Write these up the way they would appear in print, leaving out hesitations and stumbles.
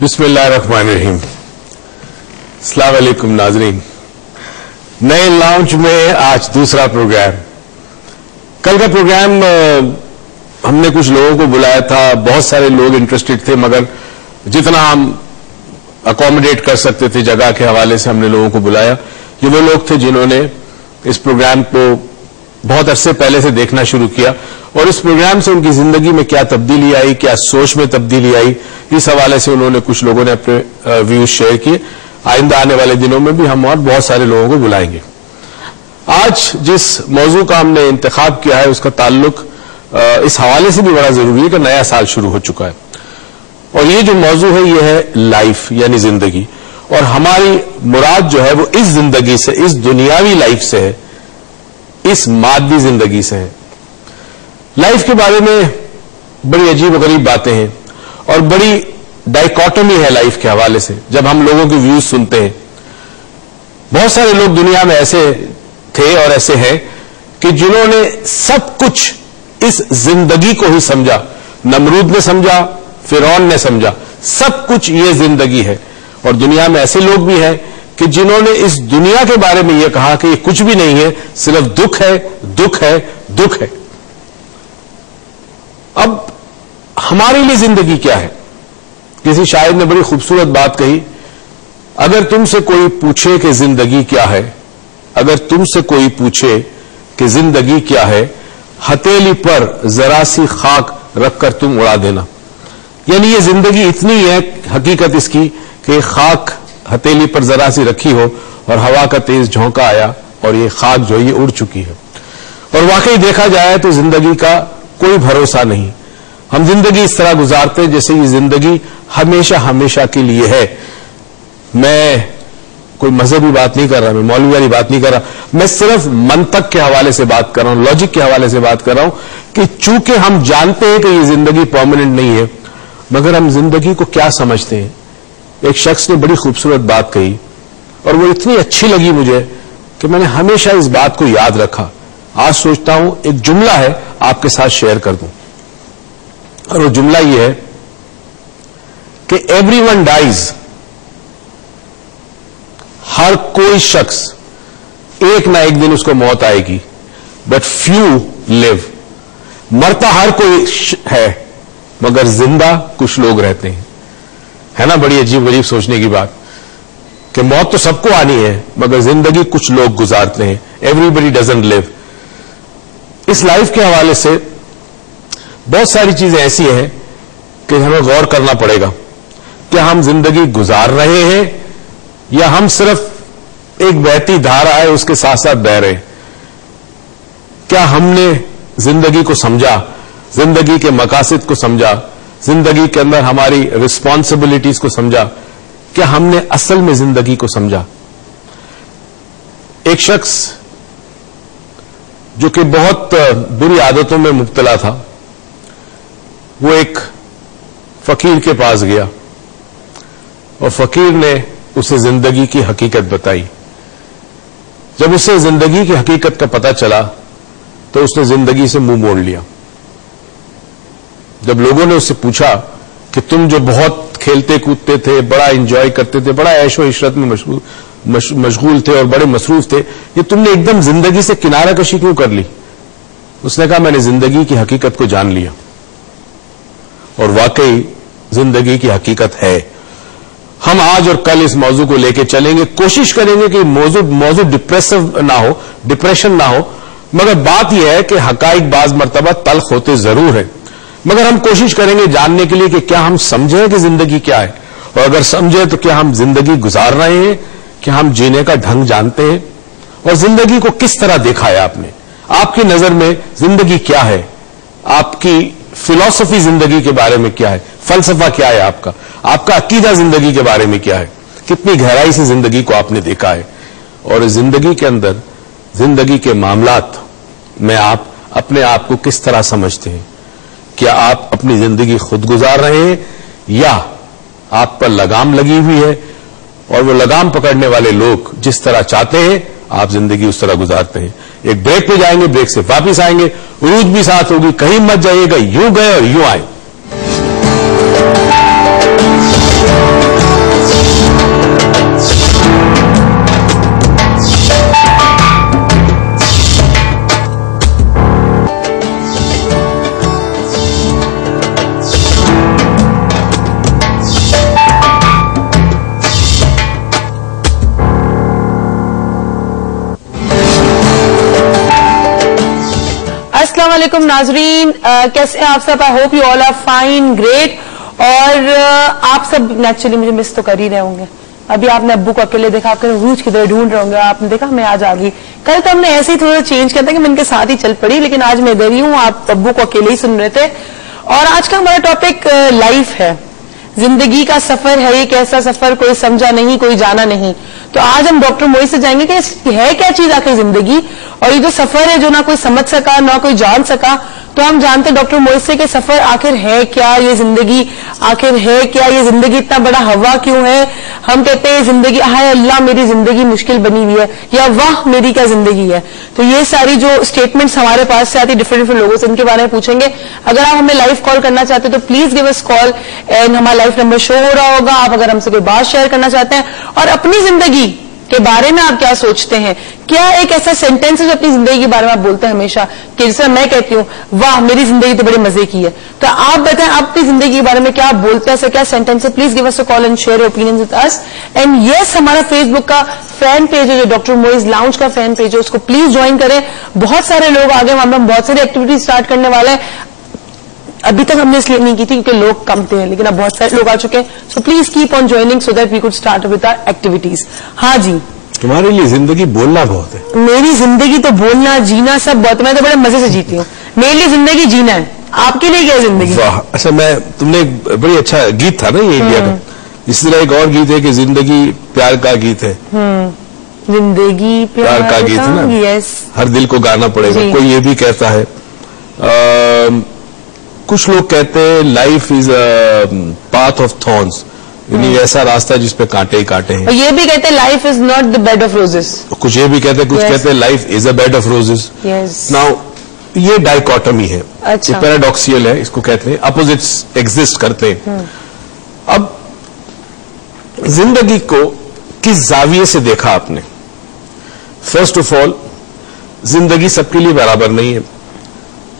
बिस्मिल्लाहिर्रहमानिर्रहीम। अस्सलाम वालेकुम नाज़रीन। नए लॉन्च में आज दूसरा प्रोग्राम। कल का प्रोग्राम हमने कुछ लोगों को बुलाया था, बहुत सारे लोग इंटरेस्टेड थे, मगर जितना हम अकोमोडेट कर सकते थे जगह के हवाले से हमने लोगों को बुलाया। ये वो लोग थे जिन्होंने इस प्रोग्राम को बहुत अरसे पहले से देखना शुरू किया और इस प्रोग्राम से उनकी जिंदगी में क्या तब्दीली आई, क्या सोच में तब्दीली आई, इस हवाले से उन्होंने कुछ लोगों ने अपने व्यूज शेयर किए। आइंदा आने वाले दिनों में भी हम और बहुत सारे लोगों को बुलाएंगे। आज जिस मौजू का हमने इंतखाब किया है उसका ताल्लुक इस हवाले से भी बड़ा जरूरी है कि नया साल शुरू हो चुका है और ये जो मौजू है ये है लाइफ यानी जिंदगी, और हमारी मुराद जो है वो इस जिंदगी से, इस दुनियावी लाइफ से है, इस मादी जिंदगी से है। लाइफ के बारे में बड़ी अजीब और गरीब बातें हैं और बड़ी डाइकोटमी है लाइफ के हवाले से। जब हम लोगों के व्यूज सुनते हैं, बहुत सारे लोग दुनिया में ऐसे थे और ऐसे हैं कि जिन्होंने सब कुछ इस जिंदगी को ही समझा। नमरूद ने समझा, फिरौन ने समझा, सब कुछ ये जिंदगी है। और दुनिया में ऐसे लोग भी हैं कि जिन्होंने इस दुनिया के बारे में यह कहा कि ये कुछ भी नहीं है, सिर्फ दुख है, दुख है, दुख है। अब हमारे लिए जिंदगी क्या है? किसी शायर ने बड़ी खूबसूरत बात कही, अगर तुमसे कोई पूछे कि जिंदगी क्या है, अगर तुमसे कोई पूछे कि जिंदगी क्या है, हथेली पर जरा सी खाक रखकर तुम उड़ा देना। यानी ये जिंदगी इतनी है हकीकत इसकी कि खाक हथेली पर जरा सी रखी हो और हवा का तेज झोंका आया और ये खाक जो ये उड़ चुकी है। और वाकई देखा जाए तो जिंदगी का कोई भरोसा नहीं। हम जिंदगी इस तरह गुजारते हैं जैसे ये जिंदगी हमेशा हमेशा के लिए है। मैं कोई मजहबी बात नहीं कर रहा, मैं मौलवी वाली बात नहीं कर रहा, मैं सिर्फ मंतक के हवाले से बात कर रहा हूं, लॉजिक के हवाले से बात कर रहा हूं कि चूंकि हम जानते हैं कि ये जिंदगी परमानेंट नहीं है, मगर हम जिंदगी को क्या समझते हैं। एक शख्स ने बड़ी खूबसूरत बात कही और वो इतनी अच्छी लगी मुझे कि मैंने हमेशा इस बात को याद रखा। आज सोचता हूं एक जुमला है आपके साथ शेयर कर दूं, और वो जुमला ये है कि एवरीवन डाइज, हर कोई शख्स एक ना एक दिन उसको मौत आएगी, बट फ्यू लिव। मरता हर कोई है मगर जिंदा कुछ लोग रहते हैं। है ना बड़ी अजीब गरीब सोचने की बात कि मौत तो सबको आनी है मगर जिंदगी कुछ लोग गुजारते हैं। Everybody doesn't live. इस लाइफ के हवाले से बहुत सारी चीजें ऐसी हैं कि हमें गौर करना पड़ेगा कि हम जिंदगी गुजार रहे हैं या हम सिर्फ एक बहती धारा है उसके साथ साथ बह रहे हैं। क्या हमने जिंदगी को समझा, जिंदगी के मकासद को समझा, जिंदगी के अंदर हमारी रिस्पॉन्सिबिलिटीज को समझा? क्या हमने असल में जिंदगी को समझा? एक शख्स जो कि बहुत बुरी आदतों में मुब्तला था, वो एक फकीर के पास गया और फकीर ने उसे जिंदगी की हकीकत बताई। जब उसे जिंदगी की हकीकत का पता चला तो उसने जिंदगी से मुंह मोड़ लिया। जब लोगों ने उससे पूछा कि तुम जो बहुत खेलते कूदते थे, बड़ा एंजॉय करते थे, बड़ा ऐशो इशरत में मशगूल थे और बड़े मसरूफ थे, ये तुमने एकदम जिंदगी से किनारा कशी क्यों कर ली? उसने कहा मैंने जिंदगी की हकीकत को जान लिया। और वाकई जिंदगी की हकीकत है। हम आज और कल इस मौजू को लेकर चलेंगे, कोशिश करेंगे कि मौजू डिप्रेसिव ना हो, डिप्रेशन ना हो, मगर बात यह है कि हकाइक बाज मर्तबा तल्ख होते जरूर है, मगर हम कोशिश करेंगे जानने के लिए कि क्या हम समझे कि जिंदगी क्या है, और अगर समझे तो क्या हम जिंदगी गुजार रहे हैं, क्या हम जीने का ढंग जानते हैं, और जिंदगी को किस तरह देखा है आपने। आपकी नजर में जिंदगी क्या है, आपकी फिलॉसफी जिंदगी के बारे में क्या है, फलसफा क्या है आपका, आपका अकीदा जिंदगी के बारे में क्या है, कितनी गहराई से जिंदगी को आपने देखा है, और जिंदगी के अंदर जिंदगी के मामलात में आप अपने आप को किस तरह समझते हैं। क्या आप अपनी जिंदगी खुद गुजार रहे हैं या आप पर लगाम लगी हुई है और वो लगाम पकड़ने वाले लोग जिस तरह चाहते हैं आप जिंदगी उस तरह गुजारते हैं। एक ब्रेक पे जाएंगे, ब्रेक से वापिस आएंगे, उरूज भी साथ होगी, कहीं मत जाइएगा, यूं गए और यूं आए। अस्सलामुअलैकुम नाजरीन, कैसे हैं आप सब? I hope you all are fine, great. और आप सब नेचुरली मुझे मिस तो कर ही रहे होंगे। अभी आपने अब्बू को अकेले देखा, आपके रूज किधर ढूंढ रहे होंगे, आपने देखा मैं आज आ गई। कल तो हमने ऐसे ही थोड़ा चेंज किया था कि मैं इनके साथ ही चल पड़ी, लेकिन आज मैं इधर ही हूँ, आप अब्बू को अकेले ही सुन रहे थे। और आज का हमारा टॉपिक लाइफ है, जिंदगी का सफर है। एक ऐसा सफर कोई समझा नहीं, कोई जाना नहीं। तो आज हम डॉक्टर मोइज से जाएंगे कि है क्या चीज आखिर जिंदगी, और ये जो सफर है जो ना कोई समझ सका ना कोई जान सका। तो हम जानते हैं डॉक्टर मोइज से कि सफर आखिर है क्या, ये जिंदगी आखिर है क्या, ये जिंदगी इतना बड़ा हवा क्यों है। हम कहते हैं जिंदगी, हाय अल्लाह मेरी जिंदगी मुश्किल बनी हुई है, या वाह मेरी क्या जिंदगी है। तो ये सारी जो स्टेटमेंट्स हमारे पास से आती डिफरेंट डिफरेंट लोगों से, इनके बारे में पूछेंगे। अगर आप हमें लाइव कॉल करना चाहते हैं तो please give us call, and हमारा लाइव नंबर शो हो रहा होगा। आप अगर हमसे कोई बात शेयर करना चाहते हैं और अपनी जिंदगी के बारे में आप क्या सोचते हैं, क्या एक ऐसा सेंटेंस है जो अपनी जिंदगी के बारे में आप बोलते हैं हमेशा, कि जैसे मैं कहती हूँ वाह मेरी जिंदगी तो बड़े मजे की है। तो आप बताएं आप अपनी जिंदगी के बारे में क्या बोलते हैं, ऐसा क्या सेंटेंस है। Please give us a call and share your opinions with us. And yes, हमारा फेसबुक का फैन पेज है जो डॉक्टर मोइज लाउंज का फैन पेज है, उसको प्लीज ज्वाइन करें। बहुत सारे लोग आगे, वहां पर हम बहुत सारी एक्टिविटीज स्टार्ट करने वाले हैं। अभी तक हमने इसलिए नहीं की थी क्योंकि लोग कम थे, लेकिन अब बहुत सारे लोग आ चुके हैं। So please keep on joining so that we could start with our activities. हाँ जी, तुम्हारे लिए जिंदगी बोलना बहुत है। मेरी जिंदगी तो बोलना जीना सब बहुत, मैं तो बड़े मजे से जीती हूँ। मेरे लिए जिंदगी जीना है, आपके लिए क्या है जिंदगी? वाह, अच्छा तुमने बड़ी अच्छा गीत था ना ये इंडिया का। इसी तरह एक और गीत है कि जिंदगी प्यार का गीत है। जिंदगी प्यार का गीत है ना, यस, हर दिल को गाना पड़ेगा। कोई ये भी कहता है, कुछ लोग कहते हैं life is a path of thorns, यानी ऐसा रास्ता जिसपे कांटे ही कांटे हैं। और ये भी कहते हैं life is not the bed of roses. कुछ ये भी कहते हैं, कुछ कहते हैं life is a bed of roses. Now ये डाइकोटमी है, अच्छा, ये पैराडॉक्सियल है, इसको कहते हैं अपोजिट्स एग्जिस्ट करते हैं। अब जिंदगी को किस जाविये से देखा आपने? फर्स्ट ऑफ ऑल, जिंदगी सबके लिए बराबर नहीं है।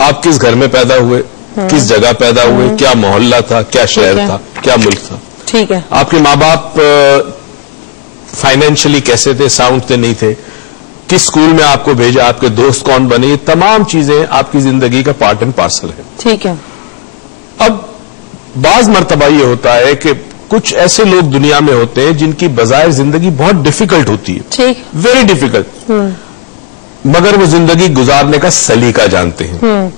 आप किस घर में पैदा हुए, किस जगह पैदा हुए, क्या मोहल्ला था, क्या शहर था, क्या मुल्क था, ठीक है। आपके माँ बाप फाइनेंशियली कैसे थे, साउंड थे नहीं थे, किस स्कूल में आपको भेजा, आपके दोस्त कौन बने, ये तमाम चीजें आपकी जिंदगी का पार्ट एंड पार्सल है। ठीक है। अब बाज मर्तबा ये होता है कि कुछ ऐसे लोग दुनिया में होते हैं जिनकी बजाय जिंदगी बहुत डिफिकल्ट होती है, ठीक, वेरी डिफिकल्ट, मगर वो जिंदगी गुजारने का सलीका जानते हैं।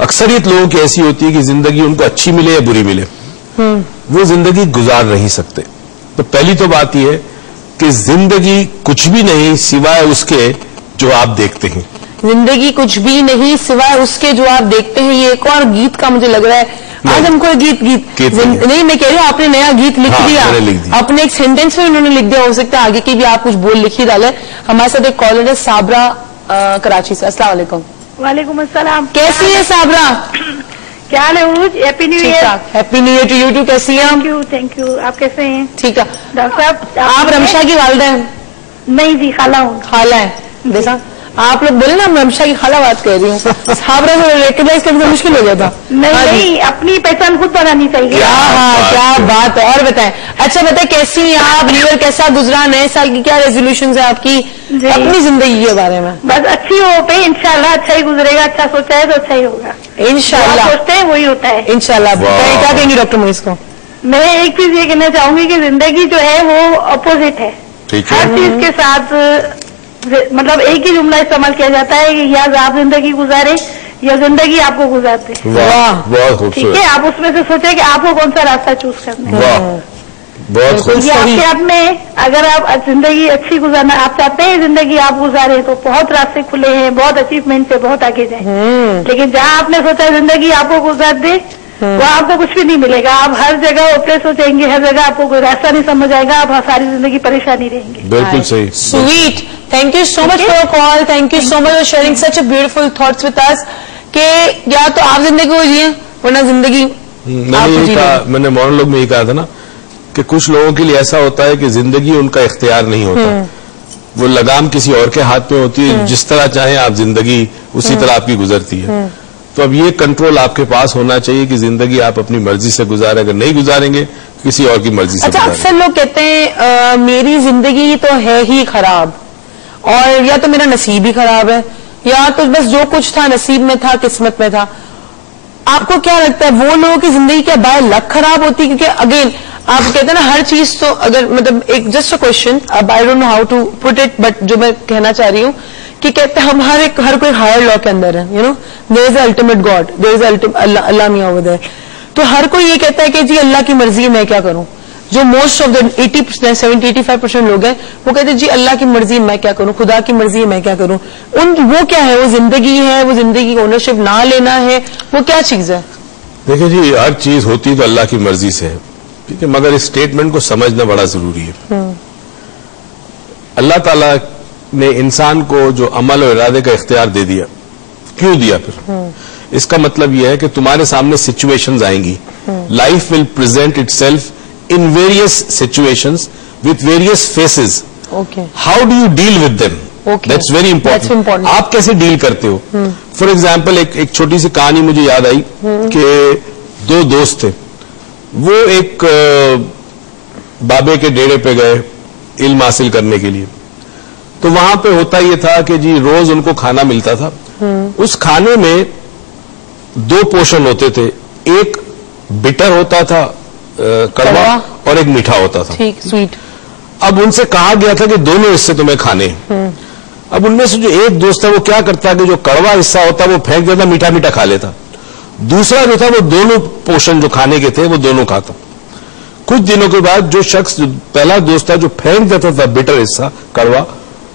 अक्सरियत लोगों की ऐसी होती है कि जिंदगी उनको अच्छी मिले या बुरी मिले, वो जिंदगी गुजार नहीं सकते। तो पहली तो बात यह है कि जिंदगी कुछ भी नहीं सिवाय उसके जो आप देखते हैं। जिंदगी कुछ भी नहीं सिवाय उसके जो आप देखते हैं। ये एक और गीत का मुझे लग रहा है आज हमको गीत नहीं, मैं कह रही हूँ आपने नया गीत लिख दिया, अपने एक सेंटेंस में उन्होंने लिख दिया। हो सकता है आगे की भी आप कुछ बोल लिख ही डाले। हमारे साथ एक कॉलर है साबरा कराची से। अस्सलाम वालेकुम। वालेकुम अस्सलाम। कैसी है साबरा? क्या हाल है? Happy new year. Happy new year to you too. कैसी हैं? Thank you. आप कैसे हैं? ठीक है। डॉक्टर साहब, आप रमशा की वालदा हैं? नहीं जी, खाला हूँ। खाला है, देखा आप लोग बोले ना, रमशा की खाला बात कर रही हूँ। साबरा को रिकॉग्नाइज करना मुश्किल हो गया था। नहीं, अपनी पहचान खुद बनानी चाहिए। क्या बात है। और बताएं, अच्छा बताएं कैसी हैं आप, न्यू ईयर कैसा गुजरा, नए साल की क्या रेजोल्यूशन है आपकी अपनी जिंदगी के बारे में? बस अच्छी हो पे, इंशाल्लाह अच्छा ही गुजरेगा। अच्छा सोचा है तो अच्छा ही होगा, इंशाल्लाह। सोचते हैं वही होता है, इंशाल्लाह। क्या कहेंगे डॉक्टर मोइज को? मैं एक चीज ये कहना चाहूंगी कि जिंदगी जो है वो अपोजिट है। हर चीज के साथ मतलब एक ही जुमला इस्तेमाल किया जाता है कि या आप जिंदगी गुजारे या जिंदगी आपको गुजारते। वाह, ठीक है, आप उसमें से सोचे कि आपको कौन सा रास्ता चूज करना है। बहुत ये आपके आप में, अगर आप जिंदगी अच्छी गुजारना आप चाहते हैं, जिंदगी आप गुजारे तो बहुत रास्ते खुले हैं, बहुत अचीवमेंट से बहुत आगे जाए। लेकिन जहाँ आपने सोचा जिंदगी आपको गुजार दे, वहाँ आपको कुछ भी नहीं मिलेगा। आप हर जगह ओपरेस हो जाएंगे, हर जगह आपको कोई रास्ता नहीं समझ आएगा, आप सारी जिंदगी परेशानी रहेंगे। बिल्कुल सही। Sweet, thank you so much for your call, thank you so much for sharing such a beautiful thoughts with us. कि या तो आप जिंदगी को जिए वरना जिंदगी मैंने मोनोलॉग में ये कहा था ना कि कुछ लोगों के लिए ऐसा होता है कि जिंदगी उनका इख्तियार नहीं होता, वो लगाम किसी और के हाथ में होती है। जिस तरह चाहे आप जिंदगी उसी तरह आपकी गुजरती है। तो अब ये कंट्रोल आपके पास होना चाहिए कि जिंदगी आप अपनी मर्जी से गुजारे, अगर नहीं गुजारेंगे किसी और की मर्जी से। अच्छा, अक्सर लोग कहते हैं मेरी जिंदगी तो है ही खराब, और या तो मेरा नसीब ही खराब है, یا تو بس جو کچھ تھا نصیب میں تھا, قسمت میں تھا. آپ کو کیا لگتا ہے وہ لوگوں کی زندگی کیا بائی لک خراب ہوتی؟ کیونکہ اگین آپ کہتے ہیں نا ہر چیز تو اگر مطلب ایک جسٹ اے کوشچن, اب I don't know how to put it, but جو میں کہنا چاہ رہی ہوں کہ کہتے ہیں ہم ہر کوئی ہائر لا کے اندر ہے, you know there is a ultimate god, there is Allah میاں اوور دیر. تو ہر کوئی یہ کہتا ہے کہ جی اللہ کی مرضی ہے میں کیا کروں. جو موسٹ آف دا 70-85% لوگ ہیں وہ کہتے ہیں جی اللہ کی مرضی میں کیا کروں, خدا کی مرضی ہے میں کیا کروں. وہ کیا ہے, وہ زندگی ہے, وہ زندگی کی اونرشپ نہ لینا ہے, وہ کیا چیز ہے؟ دیکھیں جی ہر چیز ہوتی تو اللہ کی مرضی سے ہے, ٹھیک ہے, مگر اس اسٹیٹمنٹ کو سمجھنا بڑا ضروری ہے. اللہ تعالیٰ نے انسان کو جو عمل اور ارادے کا اختیار دے دیا, کیوں دیا پھر؟ اس کا مطلب یہ ہے کہ تمہارے سامنے سچویشنز آئیں گی, life will present it self in various situations with various faces. Okay. How do you deal with them? Okay. That's very important. That's important. آپ کیسے ڈیل کرتے ہو؟ فار ایگزامپل ایک چھوٹی سی کہانی مجھے یاد آئی کہ دو دوست تھے, وہ ایک بابے کے ڈیرے پہ گئے علم حاصل کرنے کے لیے. تو وہاں پہ ہوتا یہ تھا کہ جی روز ان کو کھانا ملتا تھا. اس کھانے میں دو پورشن ہوتے تھے, ایک بٹر ہوتا تھا کڑوا اور ایک میٹھا ہوتا تھا. ٹھیک, سویٹ. اب ان سے کہا گیا تھا کہ دونوں حصے تمہیں کھانے ہیں. اب ان میں سے جو ایک دوست تھا وہ کیا کرتا کہ جو کڑوا حصہ ہوتا وہ پھینک دیتا, میٹھا میٹھا کھا لیتا. دوسرا جو تھا وہ دونوں پورشن جو کھانے کے تھے وہ دونوں کھاتا. کچھ دنوں کے بعد جو شخص جو پہلا دوست تھا جو پھینک دیتا تھا بٹر حصہ کڑوا,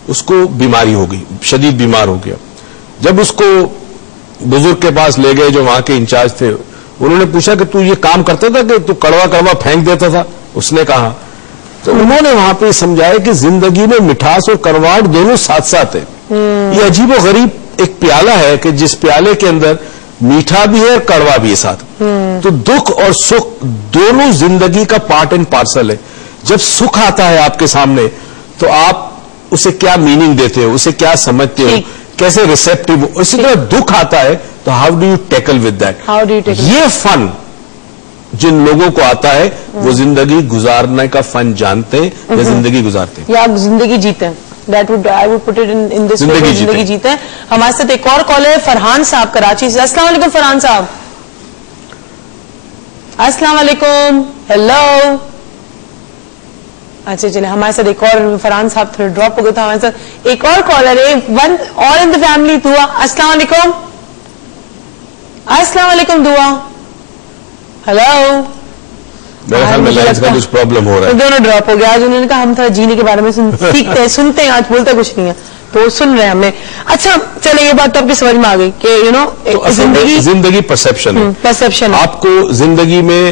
اس کو بیماری ہو گئی, شدید بیمار ہو گیا. جب اس کو بزرگ کے پاس لے گئے جو وہاں کے انچارج تھے, انہوں نے پوچھا کہ تو یہ کام کرتا تھا کہ تو کڑوا پھینک دیتا تھا؟ اس نے کہا. تو انہوں نے وہاں پہ سمجھایا کہ زندگی میں مٹھاس اور کڑواہٹ دونوں ساتھ ساتھ ہے. یہ عجیب و غریب ایک پیالہ ہے کہ جس پیالے کے اندر میٹھا بھی ہے اور کڑوا بھی ہے ساتھ. تو دکھ اور سکھ دونوں زندگی کا پارٹ اینڈ پارسل ہے. جب سکھ آتا ہے آپ کے سامنے تو آپ اسے کیا میننگ دیتے ہو, اسے کیا سمجھتے ہو, کیسے ریسیپٹیو. اسی طرح دکھ آتا ہے تو how do you tackle with that. یہ فن جن لوگوں کو آتا ہے وہ زندگی گزارنے کا فن جانتے ہیں یا زندگی گزارتے ہیں, یا زندگی جیتے ہیں. That would I would put it in this way. زندگی جیتے ہیں. ہمارے ساتھ ایک اور کالر ہے فرحان صاحب کراچی سے. السلام علیکم فرحان صاحب. السلام علیکم. ہیلو. اچھا چلے ہمارے ساتھ ایک اور فرحان صاحب تھوڑا ڈراپ ہو گیا تھا. ہمارے ساتھ ایک اور کالر ہے, ون اور ان دا فیملی دعا. السلام علیکم. السلام علیکم دعا. ہیلو. میرے خیال میں لائنز کا کچھ پرابلم ہو رہا ہے. دونوں ڈراپ ہو گیا. آج انہوں نے کہا ہم تھوڑا جینے کے بارے میں سیکھتے ہیں, سنتے ہیں, آج بولتے کچھ نہیں ہے تو سن رہے ہیں ہمیں. اچھا چلے یہ بات تو آپ کی سمجھ میں آ گئی کہ یو نو زندگی پرسپشن ہے. پرسپشن آپ کو زندگی میں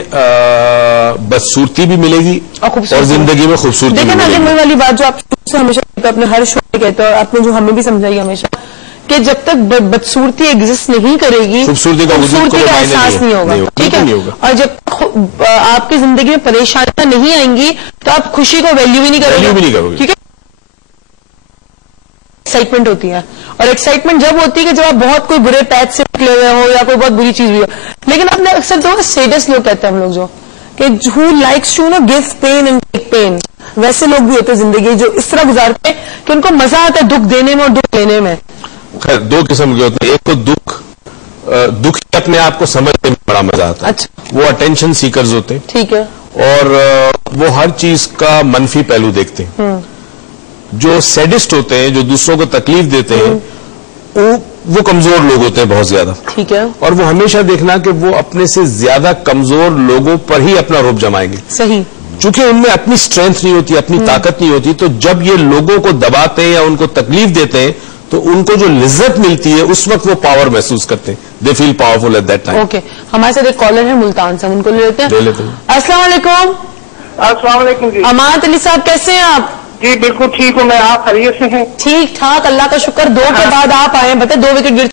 بدصورتی بھی ملے گی اور زندگی میں خوبصورتی. دیکھیں نا یہ والی بات جو آپ سے ہمیشہ اپنے ہر شو میں کہتے ہیں اور آپ نے جو ہمیں بھی سمجھائی ہمیشہ کہ جب تک بدصورتی ایگزسٹ نہیں کرے گی خوبصورتی کا احساس نہیں ہوگا. ٹھیک ہے. اور جب آپ کی زندگی میں پریشانیاں نہیں آئیں گی تو آپ خوشی کو ویلیو بھی نہیں کرو گے. ٹھیک ہے. ایکسائٹمنٹ ہوتی ہے, اور ایکسائٹمنٹ جب ہوتی ہے کہ جب آپ بہت کوئی برے پیچ سے نکلے ہوئے ہو یا کوئی بہت بری چیز ہوئی ہو. لیکن آپ نے اکثر تو سیڈس لوگ کہتے ہیں ہم لوگ جو کہ ہو likes to know give pen and take pen, ویسے لوگ بھی ہوتے ہیں زندگی جو اس طرح گزارتے ہیں کہ ان کو مزہ آتا ہے دکھ دینے میں اور دکھ لینے میں. خیر دو قسم کے ہوتے ہیں. ایک تو دکھ اپنے آپ کو سمجھنے میں بڑا مزہ آتا ہے. اچھا. وہ اٹینشن سیکرز ہوتے ہیں. ٹھیک ہے. اور وہ ہر چیز کا منفی پہلو دیکھتے ہیں. جو سیڈسٹ ہوتے ہیں, جو دوسروں کو تکلیف دیتے ہیں, وہ کمزور لوگ ہوتے ہیں بہت زیادہ. ٹھیک ہے. اور وہ ہمیشہ دیکھنا کہ وہ اپنے سے زیادہ کمزور لوگوں پر ہی اپنا رعب جمائیں گے. صحیح. چونکہ ان میں اپنی اسٹرینتھ نہیں ہوتی, اپنی طاقت نہیں ہوتی, تو جب یہ لوگوں کو دباتے ہیں یا ان کو تکلیف دیتے ہیں تو ان کو جو لذت ملتی ہے اس وقت وہ پاور محسوس کرتے ہیں. They feel powerful at that time. Okay. ہمارے ساتھ ایک کالر ہے ملتان سے, ان کو لے لیتے ہیں. السلام علیکم. السلام علیکم جی. امانت علی صاحب کیسے ہیں آپ؟ جی بالکل ٹھیک ہوں میں, آپ خیریت سے ہیں؟ ٹھیک ٹھاک اللہ کا شکر. 2 کے بعد آپ آئے, بتائیں 2 وکٹ گر